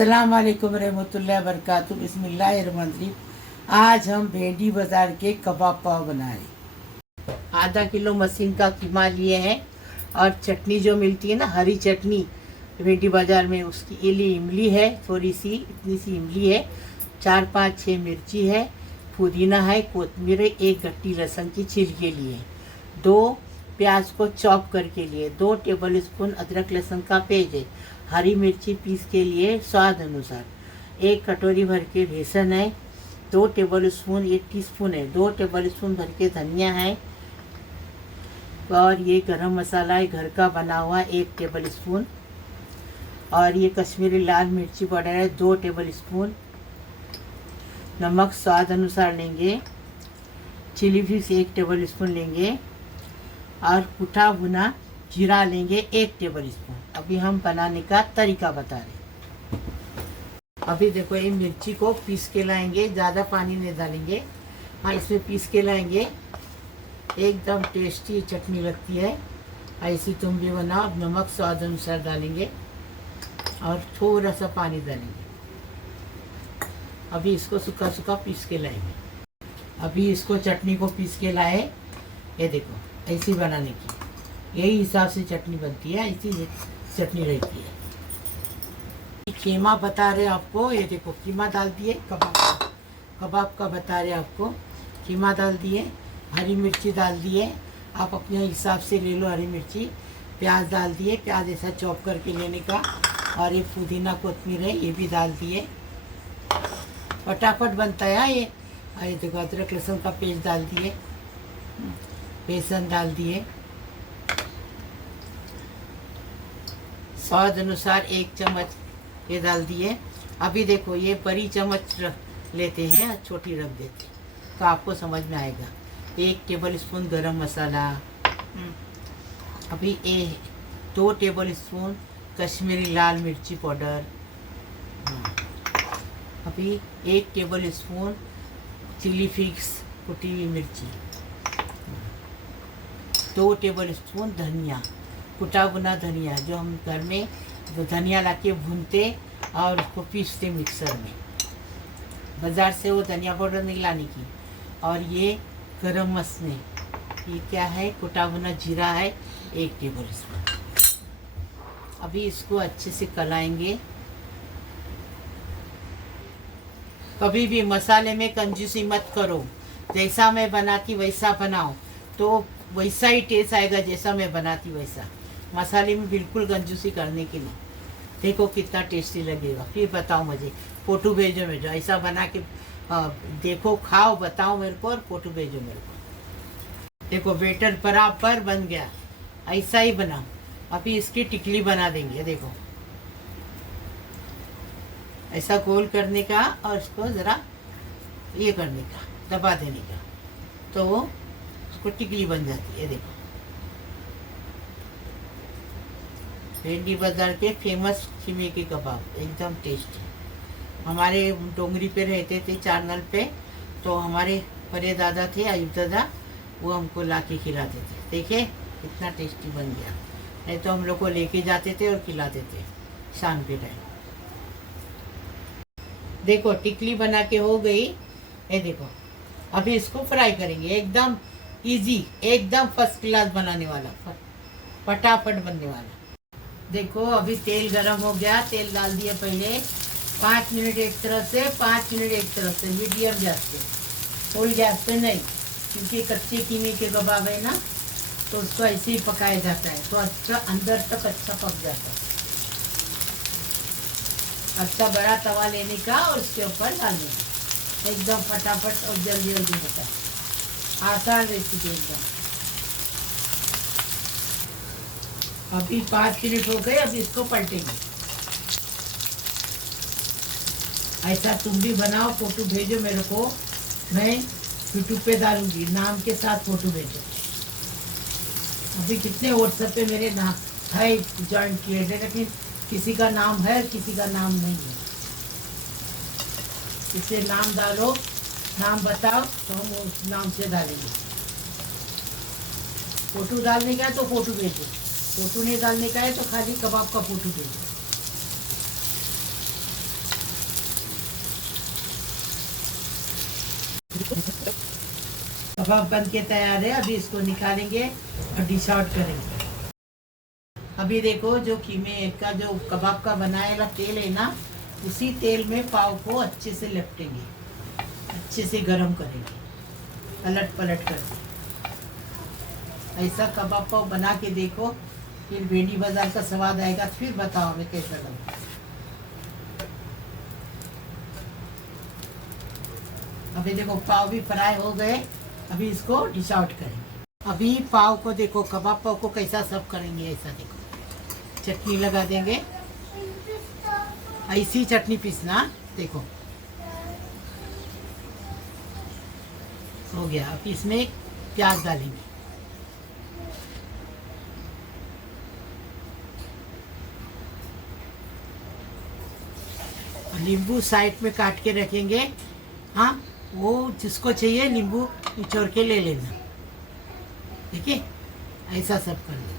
अस्सलाम वालेकुम रहमतुल्लाहि व बरकातुहू। बिस्मिल्लाहिर्रहमानिर्रहीम। आज हम भेंडी बाज़ार के कबाब पाव बना रहे हैं। आधा किलो मशीन का कीमा लिए हैं और चटनी जो मिलती है ना, हरी चटनी भेंडी बाज़ार में, उसकी ये लिए इमली है, थोड़ी सी इतनी सी इमली है, 4-5-6 मिर्ची है, पुदीना है, कोतमीर है, एक गट्टी लहसुन की छील के लिए, 2 प्याज को चॉप करके लिए, 2 टेबल स्पून अदरक लहसुन का पेस्ट है, हरी मिर्ची पीस के लिए स्वाद अनुसार, 1 कटोरी भर के बेसन है, 2 टेबल स्पून, 1 टीस्पून है, 2 टेबल स्पून भर के धनिया है, और ये गरम मसाला है घर का बना हुआ 1 टेबल स्पून, और ये कश्मीरी लाल मिर्ची पाउडर है 2 टेबल स्पून, नमक स्वाद अनुसार लेंगे, चिली फ्लेक्स 1 टेबल स्पून लेंगे, और कुटा भुना जीरा लेंगे 1 टेबल स्पून। अभी हम बनाने का तरीका बता रहे हैं। अभी देखो, ये मिर्ची को पीस के लाएंगे, ज़्यादा पानी नहीं डालेंगे, हाँ इसमें पीस के लाएंगे, एकदम टेस्टी चटनी लगती है, ऐसी तुम भी बनाओ। नमक स्वाद अनुसार डालेंगे और थोड़ा सा पानी डालेंगे। अभी इसको सूखा सूखा पीस के लाएंगे। अभी इसको चटनी को पीस के लाए, ये देखो ऐसी बनाने की, यही हिसाब से चटनी बनती है, ऐसी चटनी रहती है। कीमा बता रहे आपको, ये देखो कीमा डाल दिए, कबाब का बता रहे आपको, कीमा डाल दिए, हरी मिर्ची डाल दिए, आप अपने हिसाब से ले लो हरी मिर्ची, प्याज डाल दिए, प्याज ऐसा चॉप करके लेने का, और ये पुदीना कोतमीर है ये भी डाल दिए, फटाफट बनता है ये। देखो अदरक लहसुन का पेस्ट डाल दिए, बेसन डाल दिए, स्वाद अनुसार 1 चम्मच ये डाल दिए। अभी देखो ये बड़ी चम्मच लेते हैं, छोटी रख देते हैं, तो आपको समझ में आएगा। 1 टेबल स्पून गरम मसाला, अभी 2 टेबल स्पून कश्मीरी लाल मिर्ची पाउडर, अभी 1 टेबल स्पून चिली फ्लेक्स कुटी हुई मिर्ची, 2 टेबल स्पून धनिया, कुटा भुना धनिया, जो हम घर में जो धनिया लाके भूनते और उसको पीसते मिक्सर में, बाज़ार से वो धनिया पाउडर नहीं लाने की। और ये गरम मसाले, ये क्या है, कुटा भुना जीरा है 1 टेबल स्पून। अभी इसको अच्छे से कलाएंगे। कभी भी मसाले में कंजूसी मत करो, जैसा मैं बनाती वैसा बनाओ, तो वैसा ही टेस्ट आएगा जैसा मैं बनाती वैसा। मसाले में बिल्कुल कंजूसी करने की नहीं। देखो कितना टेस्टी लगेगा, फिर बताओ मुझे, फ़ोटो भेजो मेरे, ऐसा बना के देखो, खाओ, बताओ मेरे को, और फ़ोटो भेजो मेरे को। देखो बेटर बराबर बन गया, ऐसा ही बनाओ। अभी इसकी टिकली बना देंगे, देखो ऐसा गोल करने का, और इसको ज़रा ये करने का, दबा देने का, तो वो उसको टिकली बन जाती है। देखो भेंडी बाज़ार के फेमस कीमे के कबाब, एकदम टेस्टी। हमारे डोंगरी पे रहते थे, चारनल पे, तो हमारे बड़े दादा थे, अयूब दादा, वो हमको ला के खिलाते थे। देखिए कितना टेस्टी बन गया, नहीं तो हम लोग को लेके जाते थे और खिलाते थे शाम के टाइम। देखो टिकली बना के हो गई, ये देखो। अभी इसको फ्राई करेंगे, एकदम इजी, एकदम फर्स्ट क्लास बनाने वाला, फटाफट बनने वाला। देखो अभी तेल गरम हो गया, तेल डाल दिया पहले, 5 मिनट एक तरफ से, 5 मिनट एक तरफ से, मीडियम गैस पे, फुल गैस पे नहीं, क्योंकि कच्चे कीमे के कबाब है ना, तो उसको ऐसे ही पकाया जाता है, तो अच्छा अंदर तक अच्छा पक जाता है। अच्छा बड़ा तवा लेने का और उसके ऊपर डालने का, एकदम फटाफट और जल्दी जल्दी होता है, आसान रेसिपी एकदम। अभी 5 मिनट हो गए, अभी इसको पलटेंगे। ऐसा तुम भी बनाओ, फ़ोटो भेजो मेरे को, मैं यूट्यूब पे डालूंगी, नाम के साथ फ़ोटो भेजो। अभी कितने व्हाट्सएप पे मेरे नाम है ज्वाइन किए थे, लेकिन किसी का नाम है, किसी का नाम नहीं है। इसे नाम डालो, नाम बताओ, तो हम उस नाम से डालेंगे। फ़ोटो डालने का है तो फ़ोटो भेजो, फ़ोटो नहीं डालने का है तो खाली कबाब का फ़ोटो भेजो। कबाब बन के तैयार है। अभी इसको निकालेंगे और डिश आउट करेंगे। अभी देखो जो कीमे का जो कबाब का बनाया तेल है ना, उसी तेल में पाव को अच्छे से लपटेंगे, अच्छे से गरम करेंगे, पलट पलट करके। ऐसा कबाब पाव बना के देखो, फिर भेंडी बाजार का स्वाद आएगा, फिर बताओ हमें कैसा लगा। अभी देखो पाव भी फ्राई हो गए। अभी इसको डिश आउट करेंगे। अभी पाव को देखो, कबाब पाव को कैसा सर्व करेंगे। ऐसा देखो, चटनी लगा देंगे, ऐसी चटनी पीसना। देखो हो गया। अब इसमें प्याज डालेंगे, नींबू साइड में काट के रखेंगे। हाँ, वो जिसको चाहिए नींबू निचोड़ के ले लेना। ठीक है, ऐसा सब कर लेना।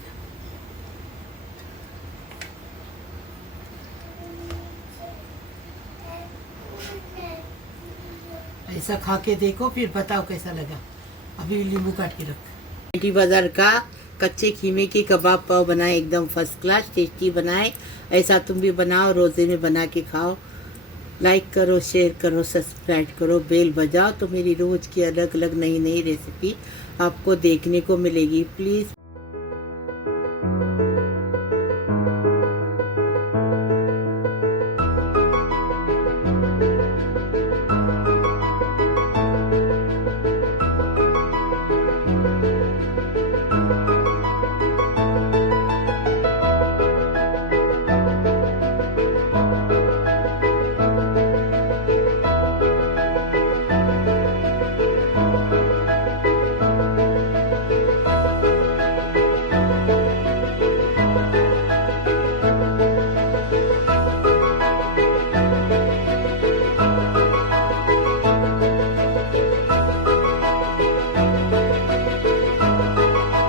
ऐसा खा के देखो, फिर बताओ कैसा लगा। अभी नींबू काट के रख। भेंडी बाजार का कच्चे खीमे की कबाब पाव बनाए, एकदम फर्स्ट क्लास टेस्टी बनाए। ऐसा तुम भी बनाओ, रोज़े में बना के खाओ। लाइक करो, शेयर करो, सब्सक्राइब करो, बेल बजाओ, तो मेरी रोज़ की अलग अलग नई नई रेसिपी आपको देखने को मिलेगी। प्लीज़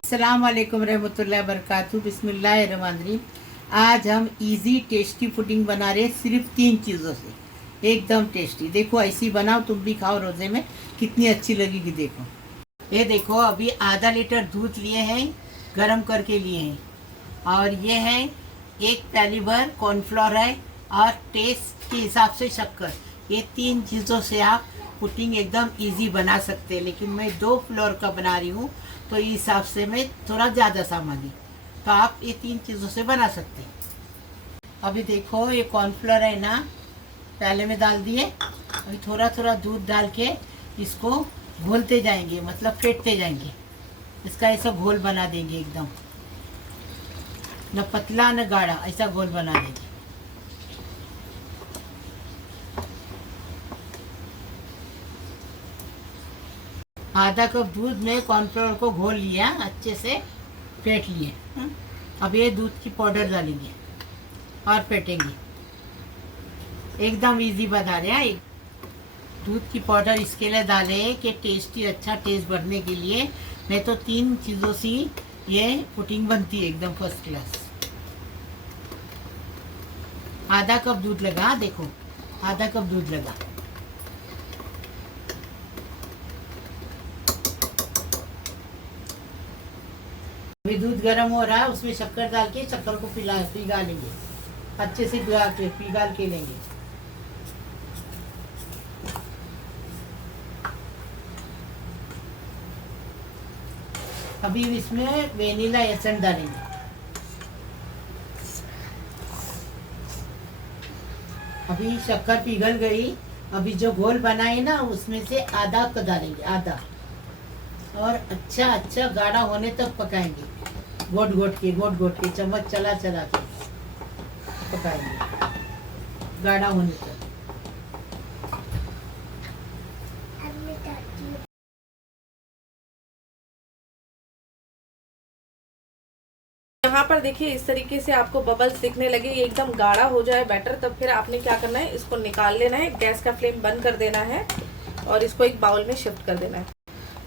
अस्सलाम वालेकुम रहमतुल्लाहि बरकातहू। बिस्मिल्लाहिर्रहमानिर्रहीम। आज हम इजी टेस्टी पुडिंग बना रहे हैं, सिर्फ 3 चीज़ों से, एकदम टेस्टी। देखो ऐसी बनाओ, तुम भी खाओ रोज़े में, कितनी अच्छी लगेगी। देखो ये देखो, अभी आधा लीटर दूध लिए हैं, गरम करके लिए हैं, और ये है 1 प्याली भर कॉर्नफ्लोर है, और टेस्ट के हिसाब से शक्कर। ये 3 चीज़ों से आप पुडिंग एकदम इजी बना सकते हैं। लेकिन मैं 2 फ्लोर का बना रही हूँ, तो इस हिसाब से मैं थोड़ा ज़्यादा सामान ली, तो आप ये 3 चीज़ों से बना सकते हैं। अभी देखो ये कॉर्नफ्लोर है ना, प्याले में डाल दिए। अभी थोड़ा थोड़ा दूध डाल के इसको घोलते जाएंगे, मतलब फेंटते जाएंगे। इसका ऐसा घोल बना देंगे, एकदम न पतला न गाढ़ा, ऐसा घोल बना देंगे। आधा कप दूध में कॉर्नफ्लोर को घोल लिया, अच्छे से फेंट लिए। अब ये दूध की पाउडर डालेंगे और फेंटेंगे। एकदम इजी बता रहे हैं। दूध की पाउडर इसके लिए डाले कि टेस्टी, अच्छा टेस्ट बढ़ने के लिए। नहीं तो 3 चीज़ों से ये पुडिंग बनती है एकदम फर्स्ट क्लास। आधा कप दूध लगा, देखो आधा कप दूध लगा। अभी दूध गर्म हो रहा है, उसमें शक्कर डाल के शक्कर को पिघा लेंगे, अच्छे से पिघाल के लेंगे। अभी इसमें वेनिला एसेंस डालेंगे। अभी शक्कर पिघल गई। अभी जो घोल बनाए ना, उसमें से आधा को डालेंगे, आधा, और अच्छा गाढ़ा होने तक पकाएंगे। घोट घोट के चम्मच चला के पकाएंगे, गाढ़ा होने तक। यहाँ पर देखिए इस तरीके से आपको बबल्स दिखने लगे, ये एकदम गाढ़ा हो जाए बैटर, तब फिर आपने क्या करना है, इसको निकाल लेना है, गैस का फ्लेम बंद कर देना है और इसको एक बाउल में शिफ्ट कर देना है।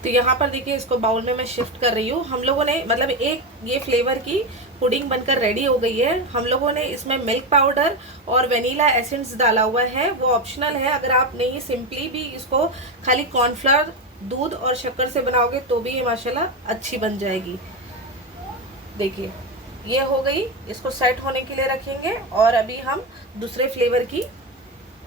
तो यहाँ पर देखिए इसको बाउल में मैं शिफ्ट कर रही हूँ। हम लोगों ने मतलब एक ये फ्लेवर की पुडिंग बनकर रेडी हो गई है। हम लोगों ने इसमें मिल्क पाउडर और वेनिला एसेंस डाला हुआ है, वो ऑप्शनल है। अगर आप नहीं सिंपली भी इसको खाली कॉर्नफ्लोर दूध और शक्कर से बनाओगे तो भी ये माशाल्लाह अच्छी बन जाएगी। देखिए ये हो गई, इसको सेट होने के लिए रखेंगे और अभी हम दूसरे फ्लेवर की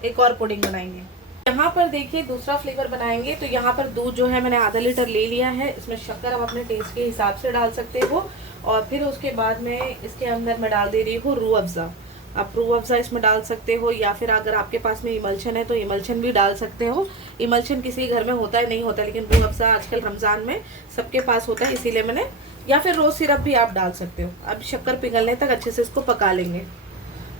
एक और पुडिंग बनाएंगे। यहाँ पर देखिए दूसरा फ्लेवर बनाएंगे। तो यहाँ पर दूध जो है मैंने आधा लीटर ले लिया है। इसमें शक्कर आप अपने टेस्ट के हिसाब से डाल सकते हो और फिर उसके बाद में इसके अंदर मैं डाल दे रही हूँ रूह अफ़ज़ा। आप रूह अफ़ज़ा इसमें डाल सकते हो या फिर अगर आपके पास में इमल्शन है तो इमल्शन भी डाल सकते हो। इमल्शन किसी घर में होता है नहीं होता, लेकिन रूह अफ़ज़ा आजकल रमज़ान में सबके पास होता है, इसीलिए मैंने, या फिर रोज़ सिरप भी आप डाल सकते हो। अब शक्कर पिघलने तक अच्छे से इसको पका लेंगे।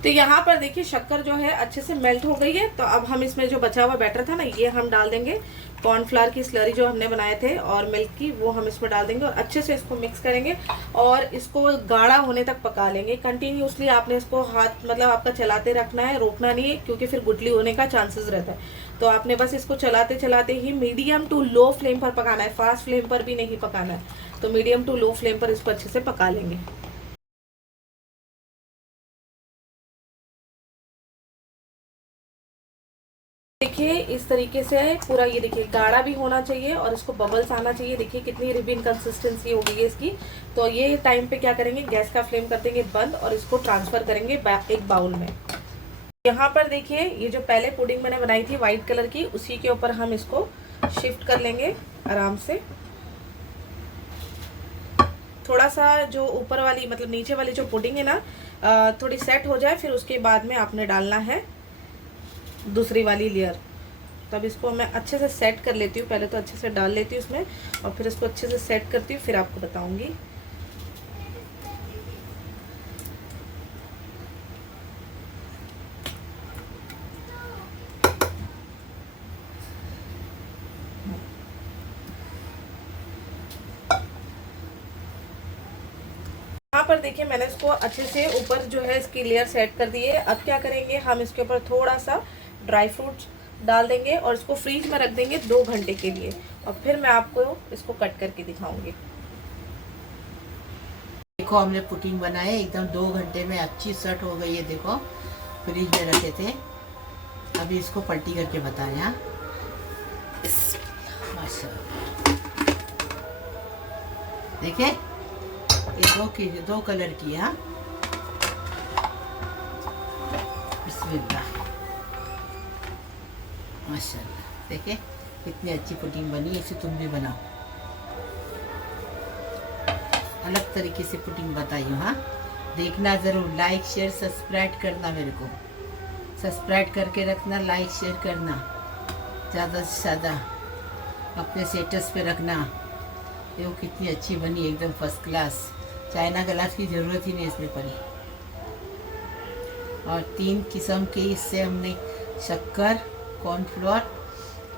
तो यहाँ पर देखिए शक्कर जो है अच्छे से मेल्ट हो गई है। तो अब हम इसमें जो बचा हुआ बैटर था ना, ये हम डाल देंगे। कॉर्नफ्लावर की स्लरी जो हमने बनाए थे और मिल्क की, वो हम इसमें डाल देंगे और अच्छे से इसको मिक्स करेंगे और इसको गाढ़ा होने तक पका लेंगे। कंटिन्यूसली आपने इसको हाथ मतलब आपका चलाते रखना है, रोकना नहीं है, क्योंकि फिर गुठली होने का चांसेस रहता है। तो आपने बस इसको चलाते चलाते ही मीडियम टू लो फ्लेम पर पकाना है, फास्ट फ्लेम पर भी नहीं पकाना है। तो मीडियम टू लो फ्लेम पर इसको अच्छे से पका लेंगे। देखिए इस तरीके से पूरा, ये देखिए गाढ़ा भी होना चाहिए और इसको बबल्स आना चाहिए। देखिए कितनी रिबिन कंसिस्टेंसी हो गई है इसकी। तो ये टाइम पे क्या करेंगे, गैस का फ्लेम कर देंगे बंद और इसको ट्रांसफर करेंगे एक बाउल में। यहाँ पर देखिए ये जो पहले पुडिंग मैंने बनाई थी वाइट कलर की, उसी के ऊपर हम इसको शिफ्ट कर लेंगे आराम से। थोड़ा सा जो ऊपर वाली मतलब नीचे वाली जो पुडिंग है ना, थोड़ी सेट हो जाए, फिर उसके बाद में आपने डालना है दूसरी वाली लेयर। तब इसको मैं अच्छे से सेट कर लेती हूँ, पहले तो अच्छे से डाल लेती हूँ इसमें और फिर इसको अच्छे से सेट करती हूँ, फिर आपको बताऊंगी। यहाँ पर देखिए मैंने इसको अच्छे से ऊपर जो है इसकी लेयर सेट कर दी है। अब क्या करेंगे, हम इसके ऊपर थोड़ा सा ड्राई फ्रूट्स डाल देंगे और इसको फ्रीज में रख देंगे 2 घंटे के लिए और फिर मैं आपको इसको कट करके दिखाऊंगी। देखो हमने पुडिंग बनाए एकदम 2 घंटे में अच्छी सेट हो गई है। देखो फ्रीज में रखे थे, अभी इसको पलटी करके बताएं। हाँ देखिए ये दो कलर की है। बिस्मिल्लाह, माशाल्लाह। देखिए कितनी अच्छी पुडिंग बनी है, इसे तुम भी बनाओ। अलग तरीके से पुडिंग बताई हूँ। हाँ देखना ज़रूर, लाइक शेयर सब्सक्राइब करना, मेरे को सब्सक्राइब करके रखना, लाइक शेयर करना ज़्यादा से ज़्यादा, अपने स्टेटस पे रखना। देखो कितनी अच्छी बनी, एकदम फर्स्ट क्लास। चाइना ग्लास की ज़रूरत ही नहीं इसमें पड़ी। और 3 किस्म के इससे हमने शक्कर, कॉर्नफ्लोर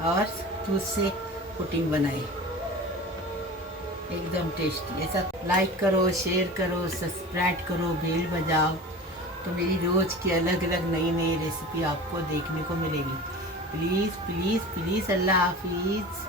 और दूध से पुडिंग बनाई, एकदम टेस्टी। ऐसा लाइक करो, शेयर करो, सब्सक्राइब करो, बेल बजाओ, तो मेरी रोज़ की अलग अलग नई नई रेसिपी आपको देखने को मिलेगी। प्लीज़ प्लीज़ प्लीज़, अल्लाह हाफिज़।